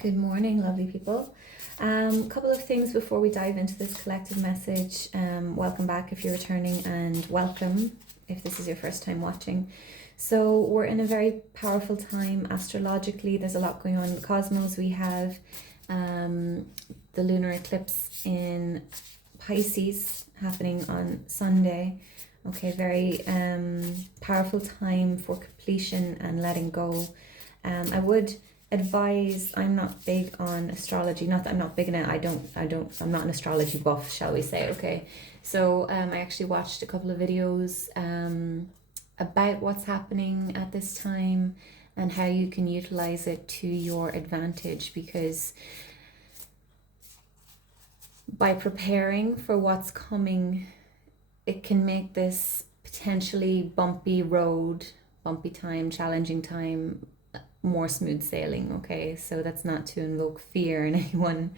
Good morning, lovely people. Couple of things before we dive into this collective message. Welcome back if you're returning, and welcome if this is your first time watching. So we're in a very powerful time astrologically. There's a lot going on in the cosmos. We have the lunar eclipse in Pisces happening on Sunday. Okay, very powerful time for completion and letting go. I would advise, I'm not big on astrology, not that I'm not big in it, I'm not an astrology buff, shall we say. Okay, so I actually watched a couple of videos about what's happening at this time and how you can utilize it to your advantage, because by preparing for what's coming, it can make this potentially bumpy road, bumpy time, challenging time, more smooth sailing. Okay, so that's not to invoke fear in anyone.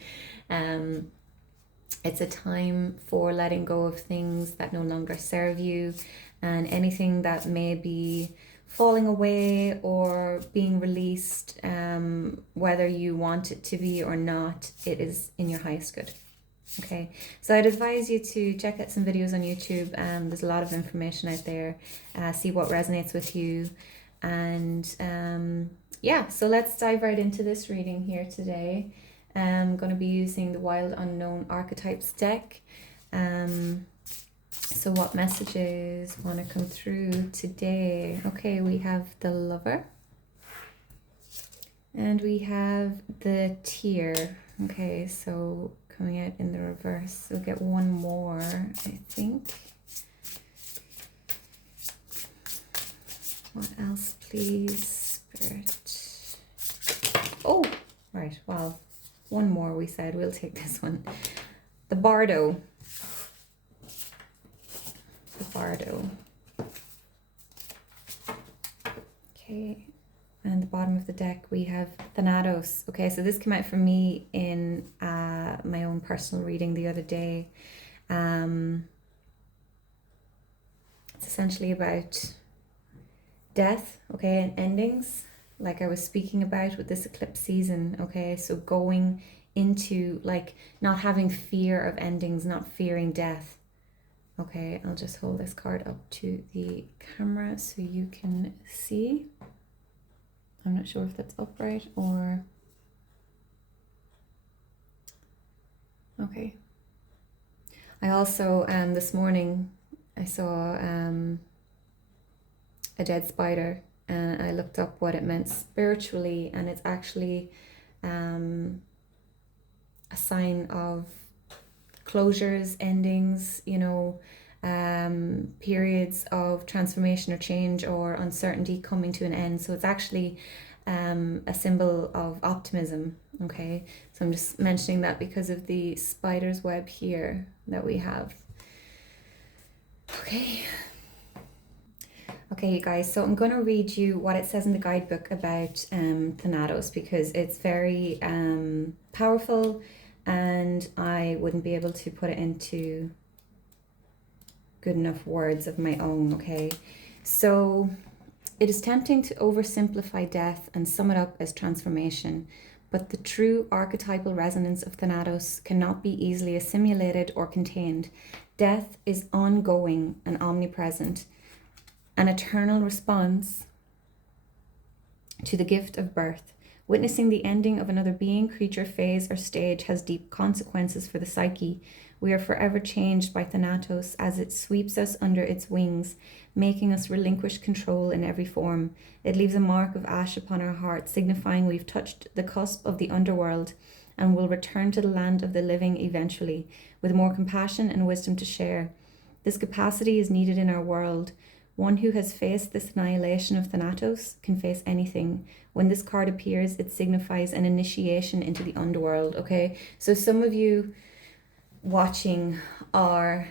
It's a time for letting go of things that no longer serve you, and anything that may be falling away or being released, whether you want it to be or not, it is in your highest good. Okay, so I'd advise you to check out some videos on YouTube. There's a lot of information out there. See what resonates with you. And yeah, so let's dive right into this reading here today. I'm going to be using the Wild Unknown Archetypes deck. So what messages want to come through today? Okay, we have the Lover. And we have the Tear. Okay, so coming out in the reverse. We'll get one more, I think. What else, please, Spirit? Oh, right, well, one more we said. We'll take this one. The Bardo. The Bardo. Okay, and the bottom of the deck we have Thanatos. Okay, so this came out for me in my own personal reading the other day. It's essentially about death, okay, and endings, like I was speaking about with this eclipse season. Okay, so going into like not having fear of endings, not fearing death. Okay, I'll just hold this card up to the camera so you can see. I'm not sure if that's upright or... Okay. I also, this morning, I saw a dead spider, and I looked up what it meant spiritually, and it's actually a sign of closures, endings, you know, periods of transformation or change or uncertainty coming to an end. So it's actually a symbol of optimism. Okay, so I'm just mentioning that because of the spider's web here that we have. Okay, you guys, so I'm going to read you what it says in the guidebook about Thanatos, because it's very powerful, and I wouldn't be able to put it into good enough words of my own. Okay, so it is tempting to oversimplify death and sum it up as transformation, but the true archetypal resonance of Thanatos cannot be easily assimilated or contained. Death is ongoing and omnipresent, an eternal response to the gift of birth. Witnessing the ending of another being, creature, phase, or stage has deep consequences for the psyche. We are forever changed by Thanatos as it sweeps us under its wings, making us relinquish control in every form. It leaves a mark of ash upon our hearts, signifying we've touched the cusp of the underworld and will return to the land of the living eventually, with more compassion and wisdom to share. This capacity is needed in our world. One who has faced this annihilation of Thanatos can face anything. When this card appears, it signifies an initiation into the underworld. Okay, so some of you watching are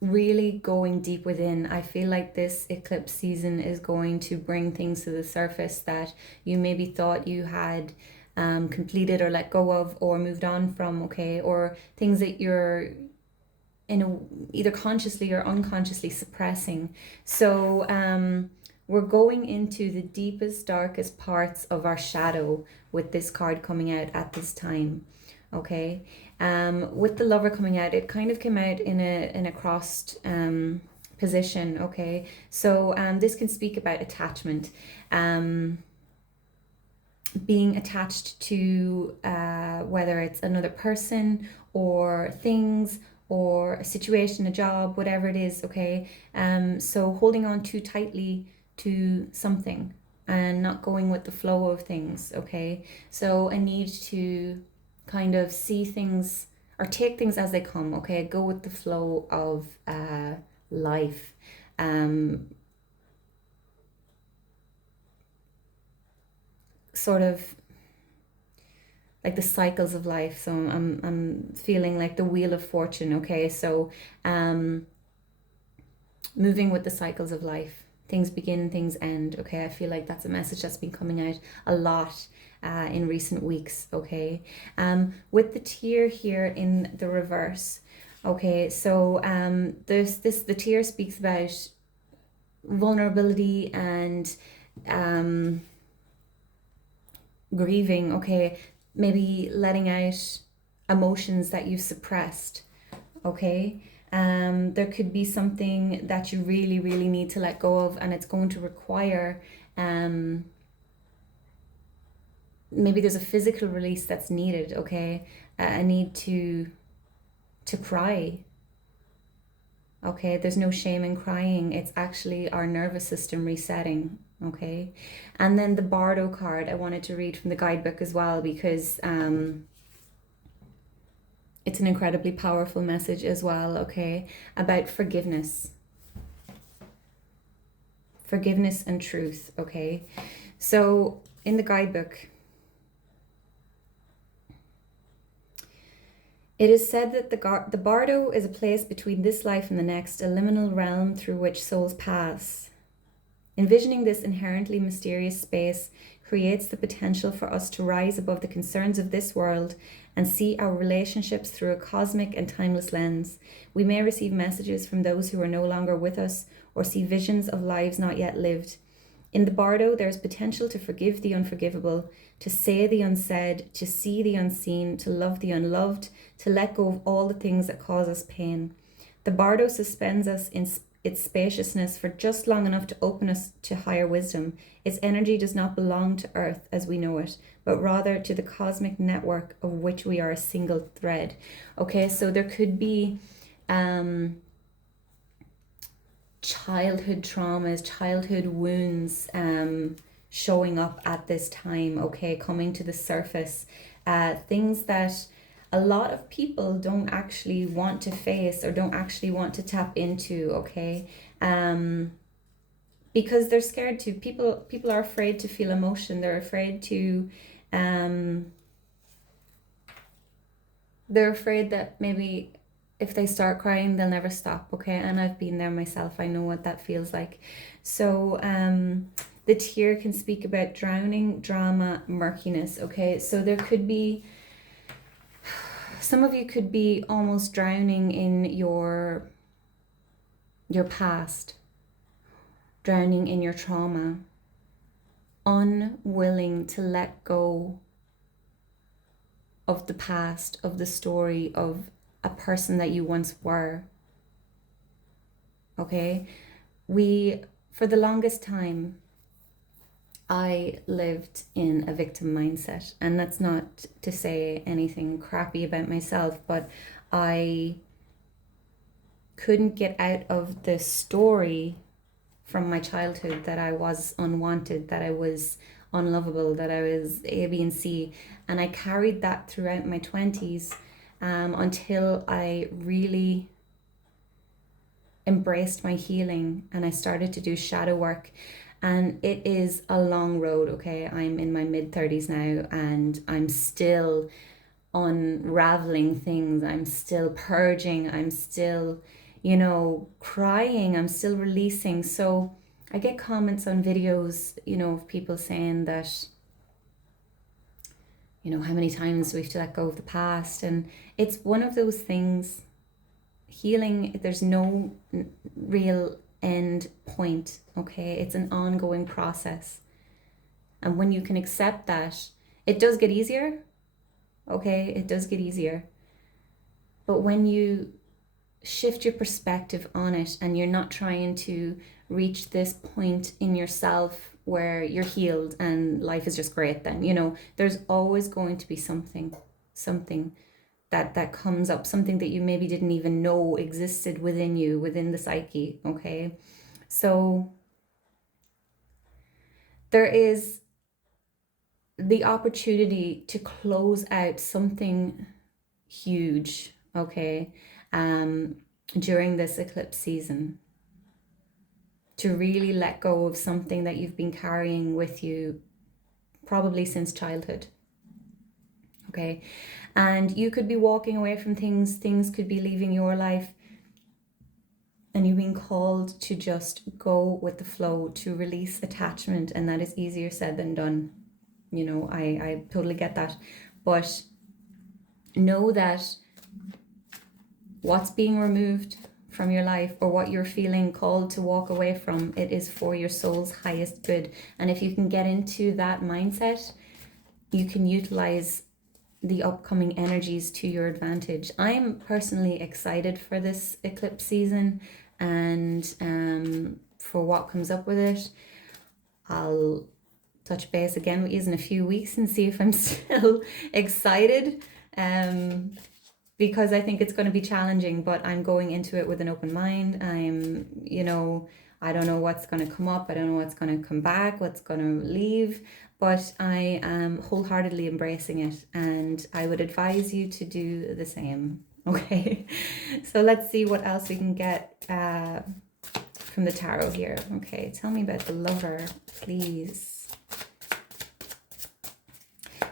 really going deep within. I feel like this eclipse season is going to bring things to the surface that you maybe thought you had completed or let go of or moved on from. Okay, or things that you're either consciously or unconsciously suppressing. So we're going into the deepest, darkest parts of our shadow with this card coming out at this time. Okay. With the Lover coming out, it kind of came out in a crossed position. Okay. So this can speak about attachment. Being attached to whether it's another person or things or a situation, a job, whatever it is, okay? So holding on too tightly to something and not going with the flow of things, okay? So a need to kind of see things or take things as they come, okay? Go with the flow of life. Sort of like the cycles of life. So I'm feeling like the wheel of fortune, okay? So moving with the cycles of life. Things begin, things end, okay? I feel like that's a message that's been coming out a lot in recent weeks, okay? With the tear here in the reverse, okay? So the tear speaks about vulnerability and grieving, okay? Maybe letting out emotions that you've suppressed, okay? There could be something that you really, really need to let go of, and it's going to require maybe there's a physical release that's needed, okay? A need to cry, okay? There's no shame in crying. It's actually our nervous system resetting, okay? And then the Bardo card I wanted to read from the guidebook as well, because it's an incredibly powerful message as well, okay? About forgiveness. Forgiveness and truth, okay? So in the guidebook, it is said that the Bardo is a place between this life and the next, a liminal realm through which souls pass. Envisioning this inherently mysterious space creates the potential for us to rise above the concerns of this world and see our relationships through a cosmic and timeless lens. We may receive messages from those who are no longer with us or see visions of lives not yet lived. In the Bardo, there is potential to forgive the unforgivable, to say the unsaid, to see the unseen, to love the unloved, to let go of all the things that cause us pain. The Bardo suspends us in its spaciousness for just long enough to open us to higher wisdom. Its energy does not belong to Earth as we know it, but rather to the cosmic network of which we are a single thread. Okay, so there could be childhood traumas, childhood wounds showing up at this time, okay, coming to the surface. Things that a lot of people don't actually want to face or don't actually want to tap into, okay? Because they're scared to. People are afraid to feel emotion. They're afraid to they're afraid that maybe if they start crying they'll never stop, okay? And I've been there myself. I know what that feels like. So the tear can speak about drowning, drama, murkiness, okay? So there could be, some of you could be almost drowning in your past, drowning in your trauma, unwilling to let go of the past, of the story, of a person that you once were, okay? For the longest time, I lived in a victim mindset, and that's not to say anything crappy about myself, but I couldn't get out of the story from my childhood that I was unwanted, that I was unlovable, that I was A, B, and C, and I carried that throughout my 20s until I really embraced my healing and I started to do shadow work. And it is a long road, okay? I'm in my mid-30s now and I'm still unraveling things. I'm still purging. I'm still, crying. I'm still releasing. So I get comments on videos, of people saying that, how many times we have to let go of the past. And it's one of those things, healing, there's no real end point, okay? It's an ongoing process. And when you can accept that, it does get easier, okay? It does get easier. But when you shift your perspective on it and you're not trying to reach this point in yourself where you're healed and life is just great, then, you know, there's always going to be something that comes up, something that you maybe didn't even know existed within you, within the psyche, okay? So there is the opportunity to close out something huge, okay, during this eclipse season, to really let go of something that you've been carrying with you probably since childhood, okay? And you could be walking away from things could be leaving your life, and you've been called to just go with the flow, to release attachment, and that is easier said than done. You know, I totally get that. But know that what's being removed from your life, or what you're feeling called to walk away from, it is for your soul's highest good. And if you can get into that mindset, you can utilize the upcoming energies to your advantage. I'm personally excited for this eclipse season and for what comes up with it. I'll touch base again with you in a few weeks and see if I'm still excited, because I think it's going to be challenging, but I'm going into it with an open mind. I don't know what's going to come up. I don't know what's going to come back, what's going to leave, but I am wholeheartedly embracing it, and I would advise you to do the same. Okay, so let's see what else we can get from the tarot here. Okay, tell me about the Lover, please.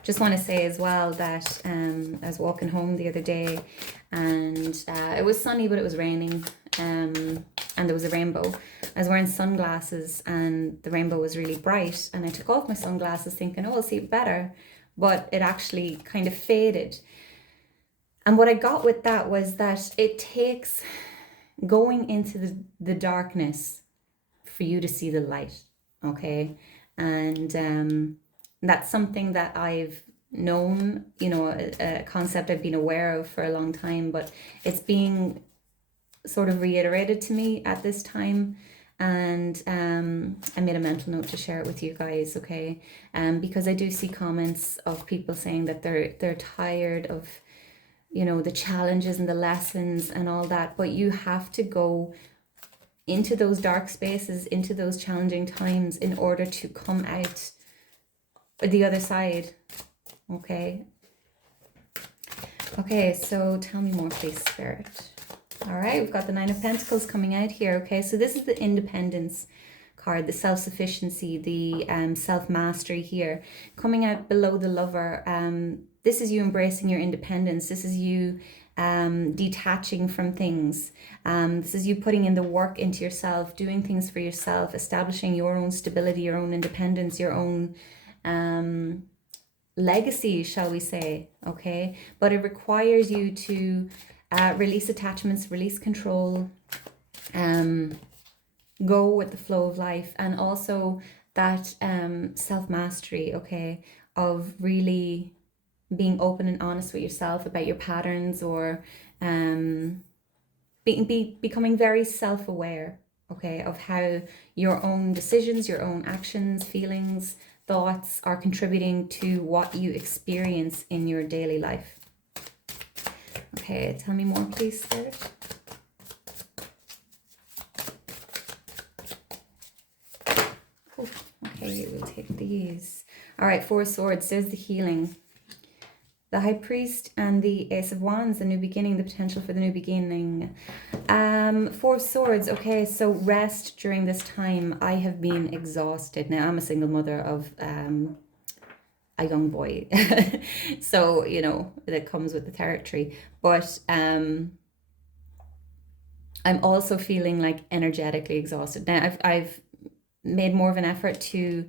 Just want to say as well that I was walking home the other day, and it was sunny, but it was raining, and there was a rainbow. I was wearing sunglasses and the rainbow was really bright, and I took off my sunglasses thinking, oh, I'll see it better, but it actually kind of faded. And what I got with that was that it takes going into the darkness for you to see the light, okay? And that's something that I've known, you know, a concept I've been aware of for a long time, but it's being sort of reiterated to me at this time. And I made a mental note to share it with you guys, okay? Because I do see comments of people saying that they're tired of, you know, the challenges and the lessons and all that, but you have to go into those dark spaces, into those challenging times in order to come out the other side, okay? Okay, so tell me more, please, Spirit. All right, we've got the Nine of Pentacles coming out here, okay? So this is the independence card, the self-sufficiency, the self-mastery here. Coming out below the Lover, this is you embracing your independence. This is you detaching from things. This is you putting in the work into yourself, doing things for yourself, establishing your own stability, your own independence, your own legacy, shall we say, okay? But it requires you to release attachments, release control, go with the flow of life, and also that self-mastery, okay, of really being open and honest with yourself about your patterns, or becoming very self-aware, okay, of how your own decisions, your own actions, feelings, thoughts are contributing to what you experience in your daily life. Okay, tell me more, please, Spirit. Ooh, okay, we'll take these. All right, Four of Swords, there's the healing. The High Priest and the Ace of Wands, the new beginning, the potential for the new beginning. Four of Swords, okay, so rest during this time. I have been exhausted. Now, I'm a single mother of a young boy. So, you know, that comes with the territory. But I'm also feeling like energetically exhausted. Now, I've made more of an effort to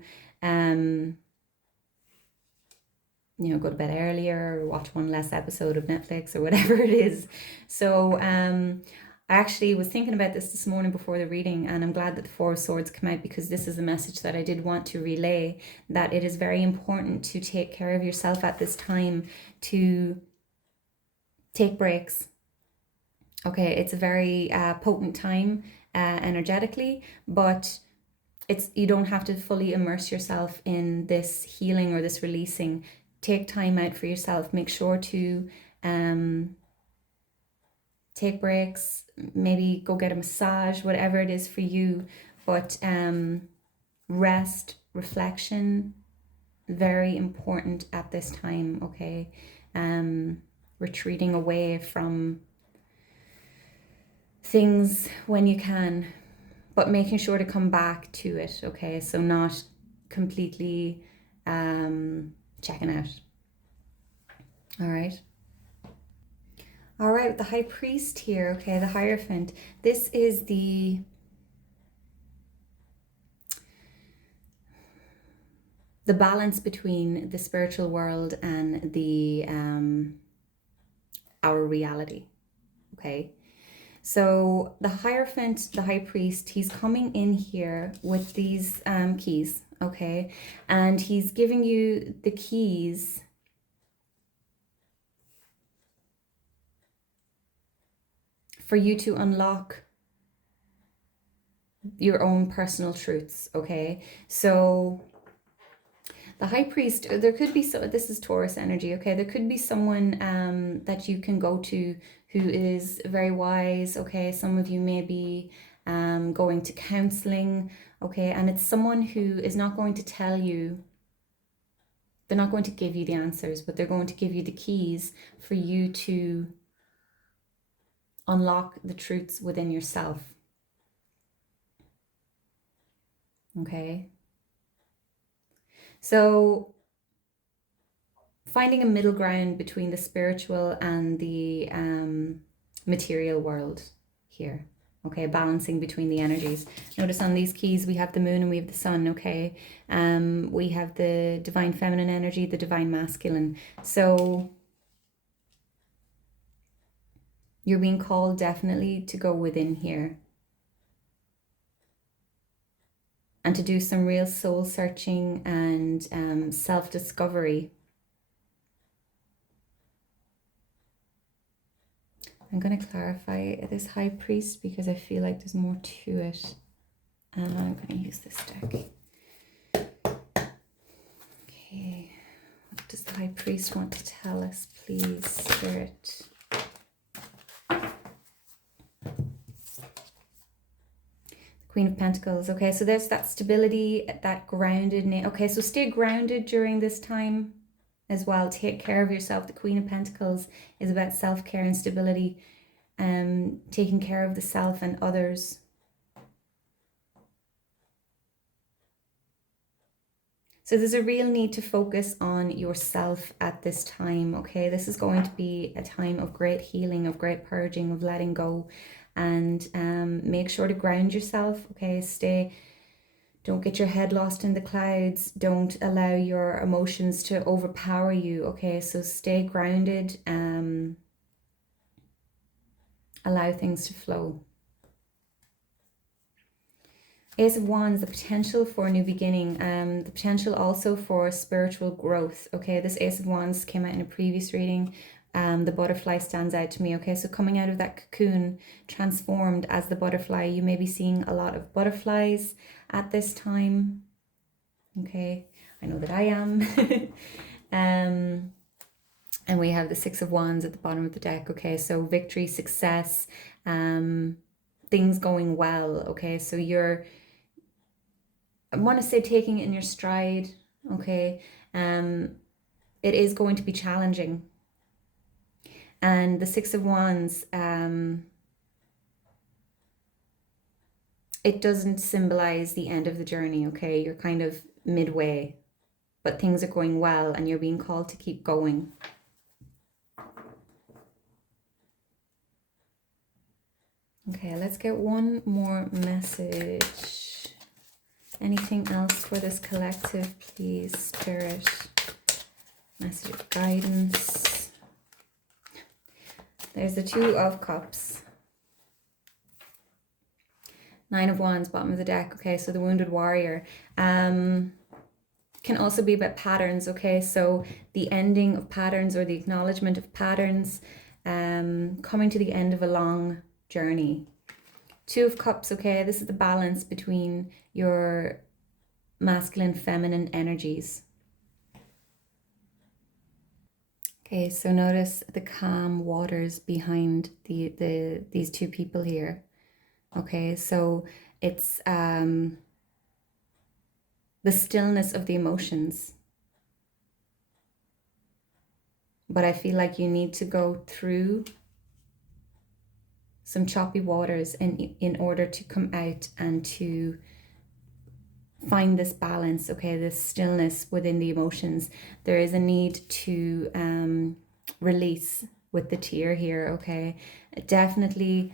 you know, go to bed earlier, or watch one less episode of Netflix or whatever it is. So I actually was thinking about this morning before the reading, and I'm glad that the Four of Swords come out, because this is a message that I did want to relay, that it is very important to take care of yourself at this time, to take breaks. Okay, it's a very potent time energetically, but you don't have to fully immerse yourself in this healing or this releasing. Take time out for yourself. Make sure to take breaks, maybe go get a massage, whatever it is for you. But rest, reflection, very important at this time, okay? Retreating away from things when you can, but making sure to come back to it, okay? So not completely checking out. All right. All right, the High Priest here, okay, the Hierophant. This is the balance between the spiritual world and the our reality, okay? So the Hierophant, the High Priest, he's coming in here with these keys, okay? And he's giving you the keys for you to unlock your own personal truths, okay? So the High Priest, there could be, so this is Taurus energy, okay? There could be someone that you can go to who is very wise, okay? Some of you may be going to counseling, okay? And it's someone who is not going to tell you, they're not going to give you the answers, but they're going to give you the keys for you to unlock the truths within yourself, okay? So finding a middle ground between the spiritual and the material world here, okay? Balancing between the energies. Notice on these keys we have the moon and we have the sun, okay? We have the divine feminine energy, the divine masculine. So you're being called definitely to go within here and to do some real soul searching and self-discovery. I'm going to clarify this High Priest because I feel like there's more to it. I'm going to use this deck. Okay, what does the High Priest want to tell us, please, Spirit? Queen of Pentacles. Okay, so there's that stability, that groundedness. Okay, so stay grounded during this time as well. Take care of yourself. The Queen of Pentacles is about self-care and stability, taking care of the self and others. So there's a real need to focus on yourself at this time, okay? This is going to be a time of great healing, of great purging, of letting go. And make sure to ground yourself, okay? Don't get your head lost in the clouds. Don't allow your emotions to overpower you, okay? So stay grounded, allow things to flow. Ace of Wands, the potential for a new beginning, the potential also for spiritual growth, okay? This Ace of Wands came out in a previous reading. The butterfly stands out to me, okay? So coming out of that cocoon, transformed as the butterfly, you may be seeing a lot of butterflies at this time, okay? I know that I am. And we have the Six of Wands at the bottom of the deck, okay? So victory, success, things going well, okay? So I want to say taking it in your stride, okay? It is going to be challenging. And the Six of Wands, it doesn't symbolize the end of the journey, okay? You're kind of midway, but things are going well and you're being called to keep going. Okay, let's get one more message. Anything else for this collective, please, Spirit? Message of guidance. There's the Two of Cups. Nine of Wands, bottom of the deck. Okay, so the Wounded Warrior. Can also be about patterns. Okay, so the ending of patterns or the acknowledgement of patterns, coming to the end of a long journey. Two of Cups. Okay, this is the balance between your masculine, feminine energies. Okay, so notice the calm waters behind these two people here. Okay, so it's the stillness of the emotions. But I feel like you need to go through some choppy waters in order to come out and to find this balance, okay, this stillness within the emotions. There is a need to release with the tear here, okay? Definitely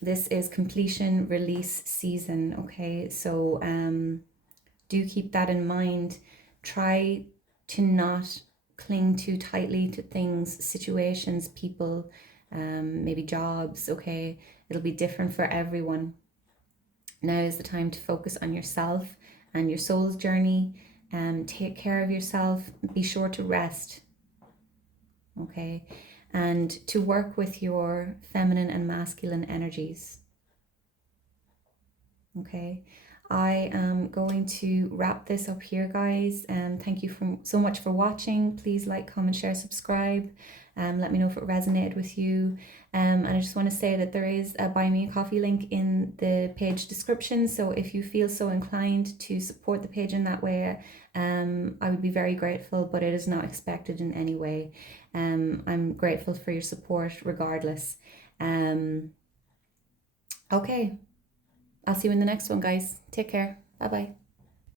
this is completion release season, okay? So do keep that in mind. Try to not cling too tightly to things, situations, people, maybe jobs, okay? It'll be different for everyone. Now is the time to focus on yourself and your soul's journey. Take care of yourself. Be sure to rest, okay? And to work with your feminine and masculine energies, okay? I am going to wrap this up here, guys. Thank you so much for watching. Please like, comment, share, subscribe. Let me know if it resonated with you. And I just want to say that there is a Buy Me a Coffee link in the page description. So if you feel so inclined to support the page in that way, I would be very grateful, but it is not expected in any way. I'm grateful for your support regardless. Okay. I'll see you in the next one, guys. Take care. Bye-bye.